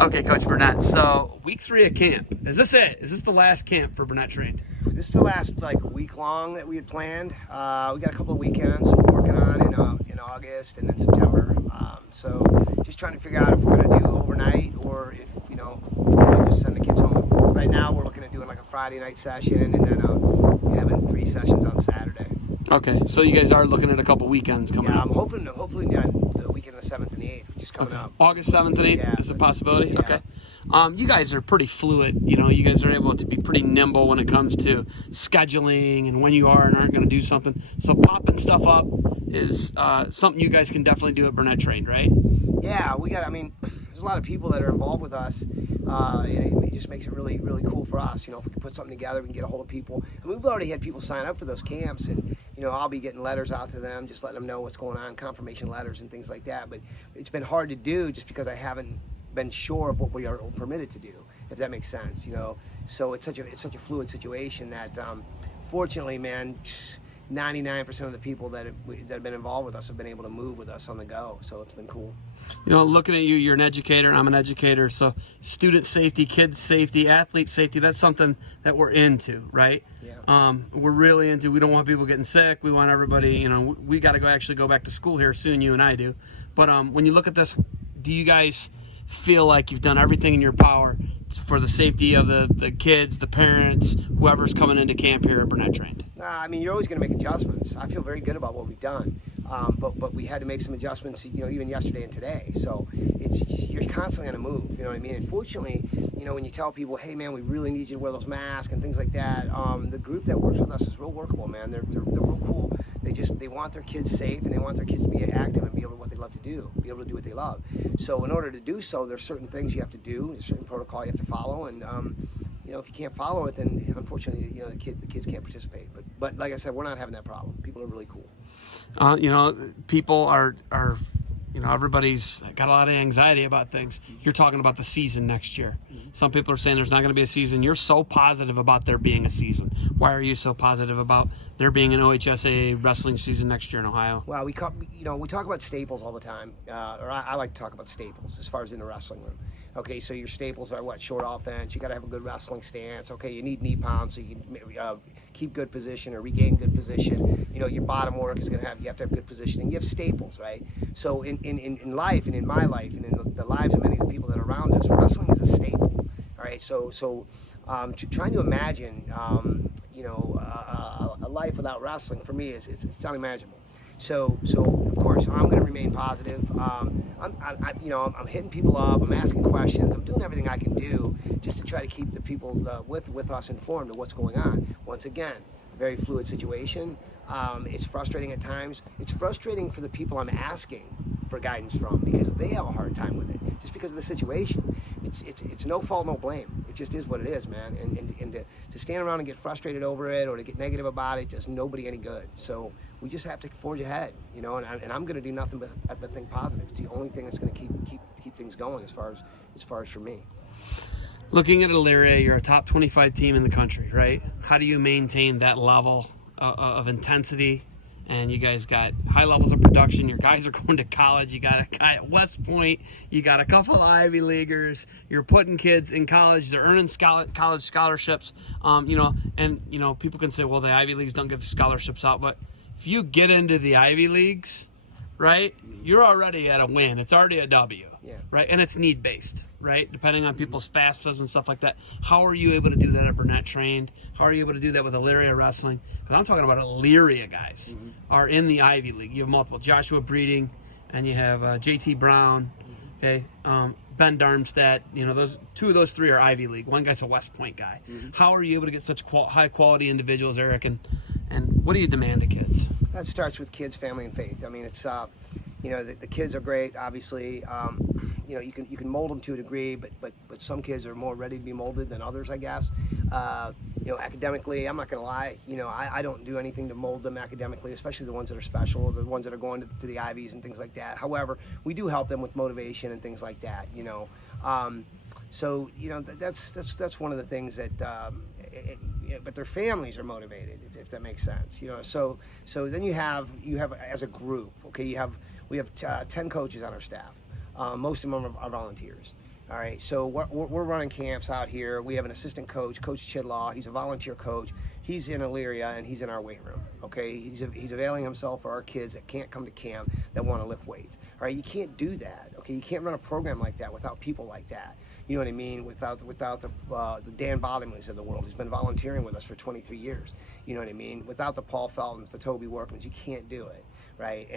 Okay, Coach Burnett. So week 3 of camp. Is this it? Is this the last camp for Burnett Trained? This is the last week long that we had planned. We got a couple of weekends we're working on in August and in September. So just trying to figure out if we're going to do overnight or if we're going to just send the kids home. Right now we're looking at doing like a Friday night session and then having 3 sessions on Saturday. Okay, so you guys are looking at a couple weekends coming Yeah, up. I'm hoping the weekend of the 7th and the 8th, which is coming up. August 7th and 8th Yeah, is a possibility? yeah. Okay. You guys are pretty fluid. You guys are able to be pretty nimble when it comes to scheduling and when you are and aren't going to do something. So popping stuff up is something you guys can definitely do at Burnett Trained, right? Yeah, there's a lot of people that are involved with us, and it just makes it really, really cool for us. If we can put something together, we can get a hold of people. And we've already had people sign up for those camps, and I'll be getting letters out to them, just letting them know what's going on, confirmation letters and things like that. But it's been hard to do just because I haven't been sure of what we are permitted to do, if that makes sense. So it's such a fluid situation that, fortunately, man, 99% of the people that have been involved with us have been able to move with us on the go. So it's been cool. Looking at you, you're an educator, I'm an educator. So student safety, kids safety, athlete safety, that's something that we're into, right? Yeah. We're really into, we don't want people getting sick. We want everybody, we got to actually go back to school here soon, you and I do. But when you look at this, do you guys feel like you've done everything in your power for the safety of the kids, the parents, whoever's coming into camp here at Burnett Trained? You're always going to make adjustments. I feel very good about what we've done, but we had to make some adjustments, even yesterday and today. So you're constantly on the move. You know what I mean? And fortunately, when you tell people, hey man, we really need you to wear those masks and things like that, the group that works with us is real workable, man. They're real cool. They want their kids safe and they want their kids to be active and be able to what they love to do, be able to do what they love. So in order to do so, there's certain things you have to do, there's certain protocol you have to follow, and if you can't follow it, then unfortunately, the kids can't participate. But like I said, we're not having that problem. People are really cool. People are everybody's got a lot of anxiety about things. You're talking about the season next year. Some people are saying there's not going to be a season. You're so positive about there being a season. Why are you so positive about there being an OHSAA wrestling season next year in Ohio? Well, we talk about staples all the time, or I like to talk about staples as far as in the wrestling room. Okay, so your staples are what? Short offense. You got to have a good wrestling stance. Okay, you need knee pounds so you can keep good position or regain good position. Your bottom work is you have to have good positioning. You have staples, right? So in life and in my life and in the lives of many of the people that are around us, wrestling is a staple. All right, so trying to imagine a life without wrestling for me it's unimaginable. So of course I'm going to remain positive. I'm hitting people up. I'm asking questions. I'm doing everything I can do just to try to keep the people with us informed of what's going on. Once again, very fluid situation. It's frustrating at times. It's frustrating for the people I'm asking for guidance from because they have a hard time with it just because of the situation. It's no fault, no blame. It just is what it is, man. And to stand around and get frustrated over it or to get negative about it does nobody any good. So we just have to forge ahead, and I'm going to do nothing but think positive. It's the only thing that's going to keep things going as far as for me. Looking at Elyria, you're a top 25 team in the country, right? How do you maintain that level of intensity? And you guys got high levels of production. Your guys are going to college. You got a guy at West Point. You got a couple of Ivy Leaguers. You're putting kids in college. They're earning college scholarships. People can say, well, the Ivy Leagues don't give scholarships out. But if you get into the Ivy Leagues, right, you're already at a win. It's already a W. Yeah. Right, and it's need-based, right? Depending on people's FAFSAs and stuff like that. How are you able to do that at Burnett Trained? How are you able to do that with Elyria Wrestling? Because I'm talking about Elyria guys are in the Ivy League. You have multiple. Joshua Breeding, and you have JT Brown, okay, Ben Darmstadt. Two of those three are Ivy League. One guy's a West Point guy. How are you able to get such high-quality individuals, Erik? And what do you demand of kids? That starts with kids, family, and faith. It's the kids are great, obviously. You can mold them to a degree, but some kids are more ready to be molded than others, I guess. Academically, I'm not going to lie. I don't do anything to mold them academically, especially the ones that are special, the ones that are going to the Ivies and things like that. However, we do help them with motivation and things like that. That's one of the things that. But their families are motivated, if that makes sense. So then you have as a group. Okay, we have 10 coaches on our staff. Most of them are volunteers. All right, so we're running camps out here. We have an assistant coach, Coach Chidlaw. He's a volunteer coach. He's in Elyria, and he's in our weight room. Okay, he's availing himself for our kids that can't come to camp that want to lift weights. All right, you can't do that. Okay, you can't run a program like that without people like that. You know what I mean? Without the Dan Bottomleys of the world, who's been volunteering with us for 23 years. You know what I mean? Without the Paul Feltons, the Toby Workmans, you can't do it, right?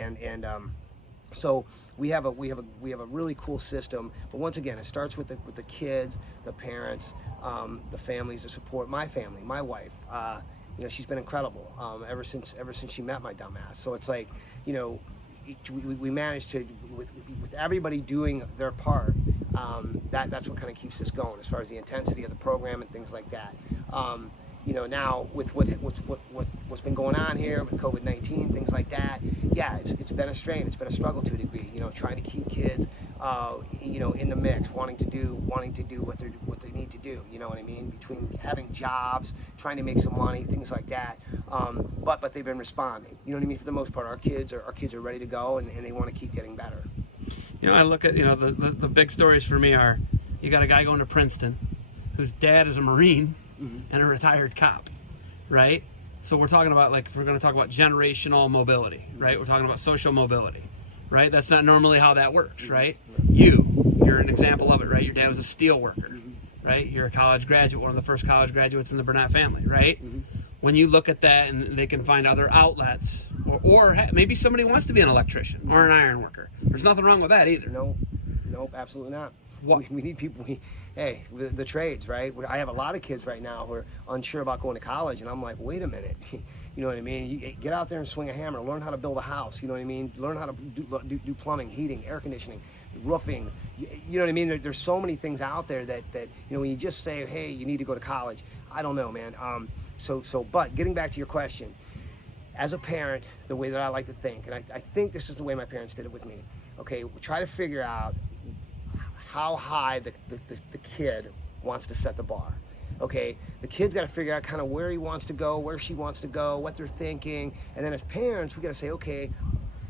So we have a really cool system, but once again, it starts with the kids, the parents, the families, the support. My family, my wife, you know, she's been incredible ever since she met my dumbass. So it's like, you know, we managed to, with everybody doing their part, that's what kind of keeps us going as far as the intensity of the program and things like that. You know, now with what's been going on here with COVID-19, things like that, yeah, it's been a strain, it's been a struggle to a degree. You know, trying to keep kids, you know, in the mix, wanting to do what they need to do. You know what I mean? Between having jobs, trying to make some money, things like that. But they've been responding. You know what I mean? For the most part, our kids are ready to go, and they want to keep getting better. You know, I look at, you know, the big stories for me are, you got a guy going to Princeton, whose dad is a Marine. Mm-hmm. And a retired cop, right? So we're talking about, like, we're going to talk about generational mobility, right? We're talking about social mobility, right? That's not normally how that works, right? You're an example of it, right? Your dad was a steel worker, right? You're a college graduate, one of the first college graduates in the Burnett family, right? Mm-hmm. When you look at that and they can find other outlets, or maybe somebody wants to be an electrician or an iron worker. There's nothing wrong with that either. Nope, absolutely not. We need people. Hey, the trades, right? I have a lot of kids right now who are unsure about going to college, and I'm like, wait a minute. You know what I mean? You get out there and swing a hammer. Learn how to build a house. You know what I mean? Learn how to do plumbing, heating, air conditioning, roofing. You know what I mean? There's so many things out there that you know, when you just say, hey, you need to go to college. I don't know, man. But getting back to your question, as a parent, the way that I like to think, and I think this is the way my parents did it with me. Okay, we try to figure out how high the kid wants to set the bar. Okay, the kid's got to figure out kind of where he wants to go, where she wants to go, what they're thinking, and then as parents, we got to say, okay,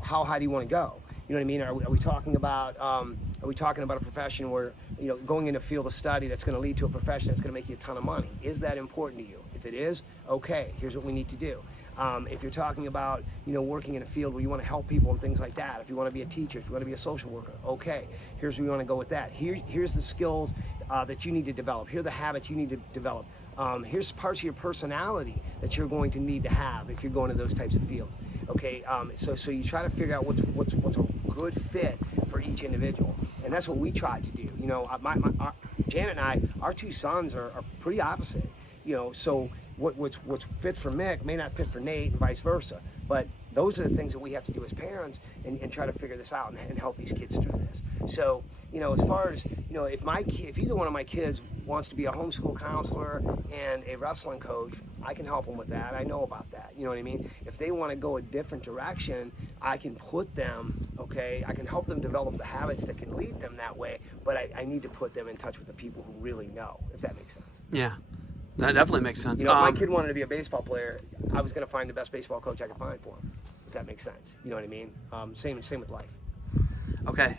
how high do you want to go? You know what I mean? Are we talking about a profession where, you know, going in a field of study that's going to lead to a profession that's going to make you a ton of money? Is that important to you? If it is, okay, here's what we need to do. If you're talking about, you know, working in a field where you want to help people and things like that, if you want to be a teacher, if you want to be a social worker, okay, here's where you want to go with that. Here's the skills that you need to develop. Here are the habits you need to develop. Here's parts of your personality that you're going to need to have if you're going to those types of fields. Okay, so you try to figure out what's a good fit for each individual, and that's what we tried to do. You know, Janet and I, our two sons are pretty opposite. You know, so what fits for Mick may not fit for Nate, and vice versa. But those are the things that we have to do as parents and try to figure this out and help these kids through this. So, you know, as far as, you know, if either one of my kids wants to be a homeschool counselor and a wrestling coach, I can help them with that. I know about that. You know what I mean? If they want to go a different direction, I can put them, okay, I can help them develop the habits that can lead them that way, but I need to put them in touch with the people who really know, if that makes sense. Yeah. That definitely makes sense. You know, if my kid wanted to be a baseball player, I was going to find the best baseball coach I could find for him, if that makes sense. You know what I mean? Same with life. Okay.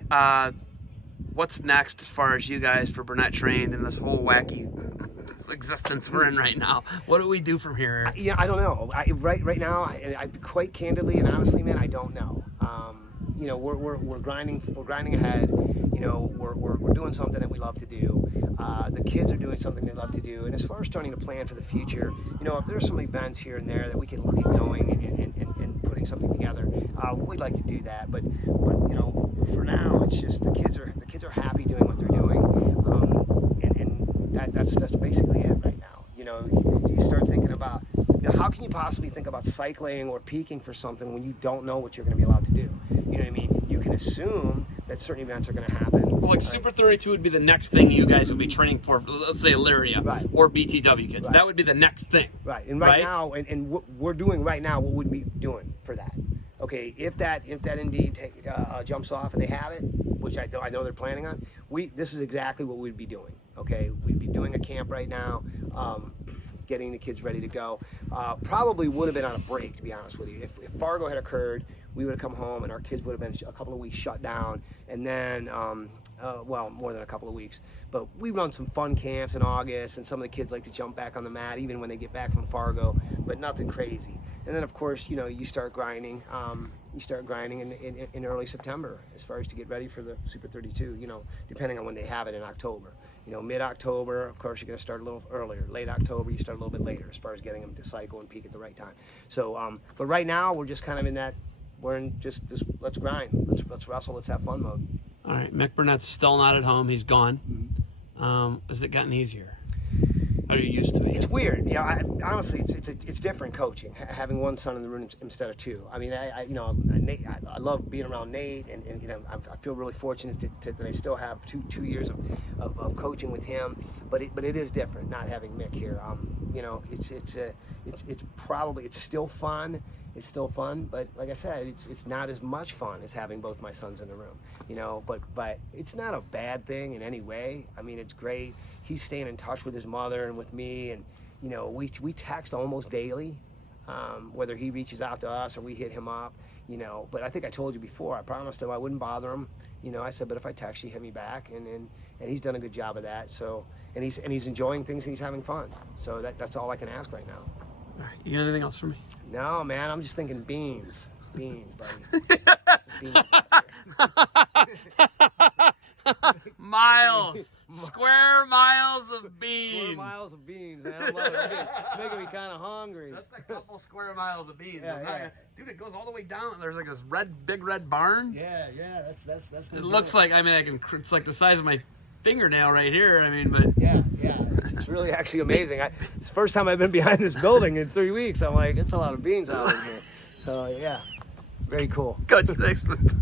What's next as far as you guys for Burnett Trained and this whole wacky existence we're in right now? What do we do from here? Yeah, I don't know. Right now, I quite candidly and honestly, man, I don't know. You know, we're grinding ahead. You know, we're doing something that we love to do. The kids are doing something they love to do. And as far as starting to plan for the future, you know, if there's some events here and there that we can look at going and putting something together, we'd like to do that. But you know, for now, it's just the kids are happy doing what they're doing, and that's basically it right now. You know, you start thinking about, you know, how can you possibly think about cycling or peaking for something when you don't know what you're going to be allowed to do? You know what I mean? You can assume that certain events are going to happen. Well, like Super 32 would be the next thing you guys would be training for, let's say Elyria, right, or BTW kids. Right. That would be the next thing. Right, and right now, and what we're doing right now, what would we be doing for that? Okay, if that indeed jumps off and they have it, which I know they're planning on, this is exactly what we'd be doing. Okay, we'd be doing a camp right now. getting the kids ready to go. Probably would have been on a break, to be honest with you. If Fargo had occurred, we would have come home and our kids would have been a couple of weeks shut down, and then well, more than a couple of weeks. But we run some fun camps in August, and some of the kids like to jump back on the mat even when they get back from Fargo, but nothing crazy. And then of course, you know, you start grinding. You start grinding in early September as far as to get ready for the Super 32. You know, depending on when they have it in October. You know, mid-October, of course, you're going to start a little earlier. Late October, you start a little bit later as far as getting them to cycle and peak at the right time. So, but right now, we're just kind of in that. We're in just let's grind, let's wrestle, let's have fun mode. All right, Mick Burnett's still not at home. He's gone. Has it gotten easier? Are you used to it? It's weird. Yeah, honestly, it's different coaching, having one son in the room instead of two. I mean, I love being around Nate, and you know, I feel really fortunate that I still have two years of coaching with him. But it is different not having Mick here. You know, it's probably still fun. It's still fun, but like I said, it's not as much fun as having both my sons in the room, you know, but it's not a bad thing in any way. I mean, it's great. He's staying in touch with his mother and with me, and, you know, we text almost daily, whether he reaches out to us or we hit him up, you know, but I think I told you before, I promised him I wouldn't bother him, you know, I said, but if I text you, hit me back, and he's done a good job of that, so, and he's enjoying things and he's having fun, so that's all I can ask right now. All right, you got anything else for me? No, man, I'm just thinking beans, buddy. Beans. Miles, square miles of beans. Square miles of beans, man. I love it. It's making me kind of hungry. That's a couple square miles of beans. Yeah. Dude, it goes all the way down. There's like this big red barn. Yeah, that's. It looks like, I mean, it's like the size of my fingernail right here. I mean, but yeah, it's really actually amazing. It's the first time I've been behind this building in 3 weeks. I'm like, it's a lot of beans out in here. So yeah, very cool. good. Excellent.